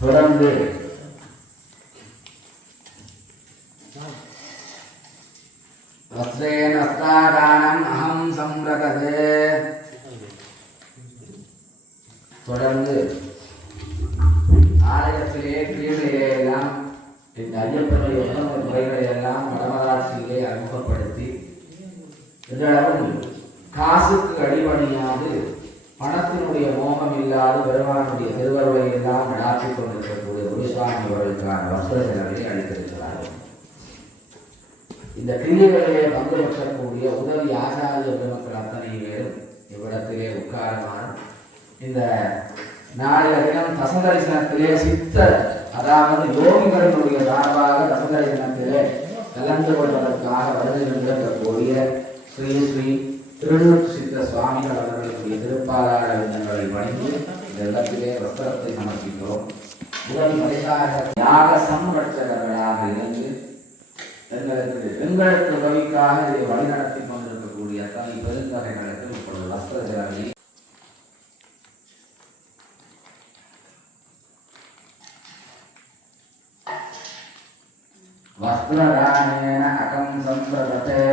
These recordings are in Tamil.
தொடர்ந்து வஸ்ரேன வஸ்திராதானம் அகம் சம்ரததே. தொடர்ந்து ஆலயத்திலே கிரீடையிலே எல்லாம் இந்த ஐயப்பனுடைய உணவு முறைகளை எல்லாம் வடமராட்சியிலே அறிமுகப்படுத்தி இன்றளவும் காசுக்கு அடிபணியாது பணத்தினுடைய மோகம் இல்லாத பெருமானுடைய திருவருளை எல்லாம் நடாத்திக் கொண்டிருக்கக்கூடிய குருசாமி அவர்களுக்கான வஸ்திர செலவை அளித்திருக்கிறார்கள். இந்த கிரியைகளிலே பங்கு பெற்றக்கூடிய உதவி ஆசாரிய பெருமக்கள் அத்தனை பேரும் இவ்விடத்திலே உட்காரமான இந்த நாளைய தினம் தசதரிசனத்திலே சித்த அதாவது யோகிகளினுடைய சார்பாக தசதரிசனத்திலே கலந்து கொள்வதற்காக வருகின்றக்கூடிய ஸ்ரீ ஸ்ரீ திருநூற்று சித்த சுவாமிகள் அவர்களுடைய திருப்பாதார விண்ணங்களை பணிந்து இந்த இடத்திலே வஸ்திரத்தை சமர்ப்பிக்கிறோம். முதல் பரிசாக யாக சம்ரட்சகர்களாக இருந்து எங்களுக்கு உதவிக்காக இதை வழிநடத்தி கொண்டிருக்கக்கூடிய அத்தனை பெருந்தகைகளுக்கு இப்பொழுது வஸ்திர சேவையை வஸ்திரதானேன அகம் சம்பிரததே.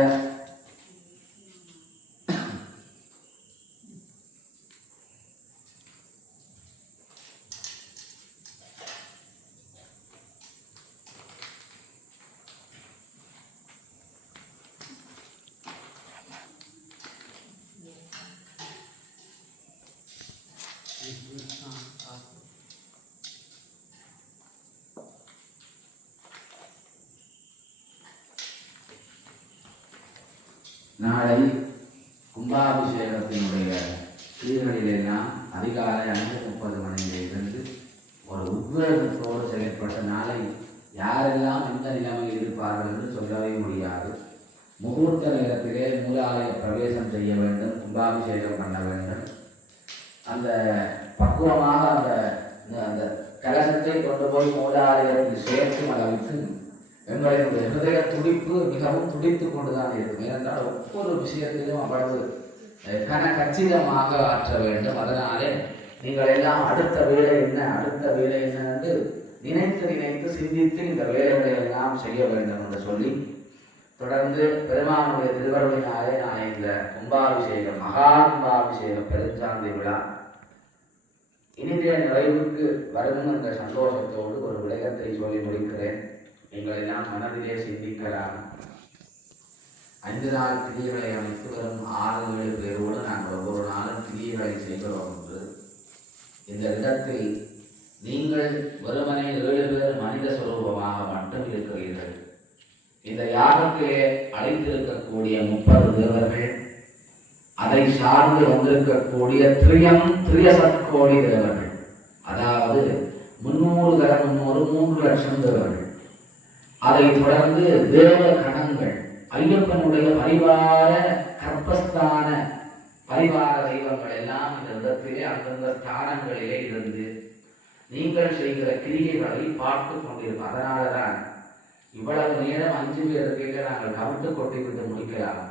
நாளை கும்பாபிஷேகத்தினுடைய சீர்களிலெல்லாம் அதிகாலை 5:30 மணியிலிருந்து ஒரு உத்வேகத்தோடு செயல்பட்ட நாளை யாரெல்லாம் எந்த நிலைமையில் இருப்பார்கள் என்று சொல்லவே முடியாது. முகூர்த்த நேரத்திலே மூலாலய பிரவேசம் செய்ய வேண்டும், கும்பாபிஷேகம் பண்ண வேண்டும். அந்த பக்குவமாக அந்த கலசத்தை கொண்டு போய் மூலாலயத்தில் சேர்க்கும் அளவுக்கு எங்களுடைய ஹிருதய துடிப்பு மிகவும் துடித்து கொண்டுதான் இருக்கும். ஏனென்றால் ஒவ்வொரு விஷயத்திலும் அவ்வளவு கச்சிதமாக ஆற்ற வேண்டும். அதனாலே நீங்கள் எல்லாம் அடுத்த வேலை என்ன என்று நினைத்து சிந்தித்து இந்த வேலைகளை எல்லாம் செய்ய வேண்டும் என்று சொல்லி தொடர்ந்து பெருமானுடைய திருவருளினாலே நான் இந்த கும்பாபிஷேகம் மகா கும்பாபிஷேக பெருஞ்சாந்தி விழா இனிதே நிறைவுக்கு வரும் என்ற சந்தோஷத்தோடு ஒரு விடயத்தை சொல்லி முடிக்கிறேன். நீங்கள் எல்லாம் மனதிலே சிந்திக்கலாம். 5 நாள் கிரியைகளை அமைத்து வரும் 6-7 பேரோடு நாங்கள் ஒவ்வொரு நாளும் கிரியைகளை செய்கிறோம் என்று இந்த இடத்தில் நீங்கள் வெறுமனை 7 பேர் மனித சுரூபமாக மட்டும் இருக்கிறீர்கள். இந்த யாகத்திலே அழைத்திருக்கக்கூடிய 30 தேவர்கள், அதை சார்ந்து வந்திருக்கக்கூடிய திரியசத்கோடி தேவர்கள், அதாவது 300 லட்சம் தேவர்கள், அதை தொடர்ந்து தேவ கணங்கள், ஐயப்பனுடைய பரிவார கற்பஸ்தான பரிவார தெய்வங்கள் எல்லாம் இந்த இடத்திலே அந்தந்த ஸ்தானங்களிலே இருந்து நீங்கள் செய்கிற கிரியைகளை பார்த்து கொண்டிருக்கும். அதனாலதான் இவ்வளவு நேரம் 5 பேருக்கு நாங்கள் கவிட்டு கொட்டிவிட்டு முடிக்கலாம்.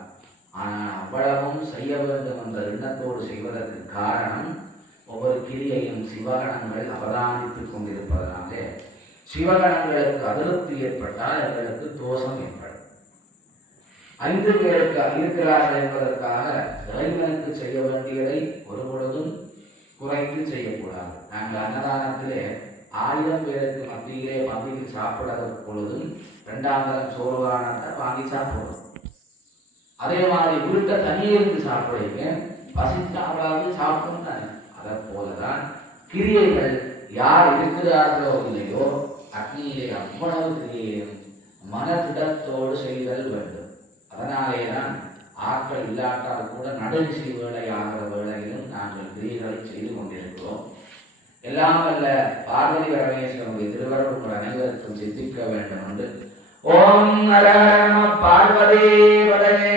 ஆனால் அவ்வளவும் செய்ய வேண்டும் என்ற எண்ணத்தோடு செய்வதற்கு காரணம் ஒவ்வொரு கிரியையும் சிவகணங்கள் அவதானித்துக் கொண்டிருப்பதனாலே சிவகணங்களுக்கு அதிருப்தி ஏற்பட்டால் எங்களுக்கு தோஷம் ஏற்படும். 5 பேருக்கு இருக்கிறார்கள் என்பதற்காக இறைவனுக்கு செய்ய வேண்டியதை ஒரு பொழுதும் குறைத்து செய்யக்கூடாது. நாங்கள் அன்னதானத்திலே 1000 பேருக்கு மத்தியிலே பந்திக்கு சாப்பிடாத பொழுதும் 2ஆம் தரம் சோறுவானத்தை வாங்கி சாப்பிடுவோம். அதே மாதிரி வீட்டை தனியிருந்து சாப்பிடுவீங்க, பசித்தாவளாவது சாப்பிடும் தானே. அதை போலதான் கிரியைகள் யார் இருக்கிறார்களோ இல்லையோ அக்னியிலே அவ்வளவு கிரியையும் மனதிடத்தோடு செய்தல் வேண்டும். அதனாலேதான் ஆட்கள் இல்லாட்டால் கூட நடுநிசி வேலை ஆகிற வேளையிலும் நாங்கள் கிரியைகளை செய்து கொண்டிருக்கிறோம். எல்லாம் வல்ல பார்வதி பரமேஸ்வரனுடைய திருவருள் உங்கள் அனைவருக்கும் சித்திக்க வேண்டும் என்று ஓம் நம பார்வதி பதவே.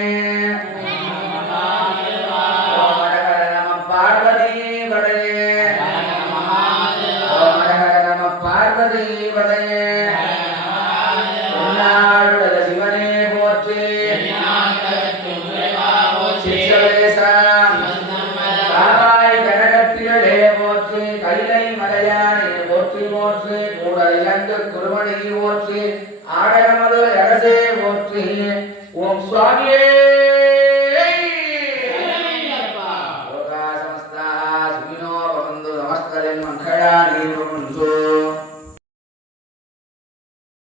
சிவனே போற்றி. கைலை மலையானே போற்றி போற்றி கூடலஞ்ச குருமணி போற்றி ஆடகமதுர அரசே போற்றி ஓம் சுவாமியே லோகா சமஸ்தா சுகினோ பவந்து நமஸ்கரின் மங்களா நீரும்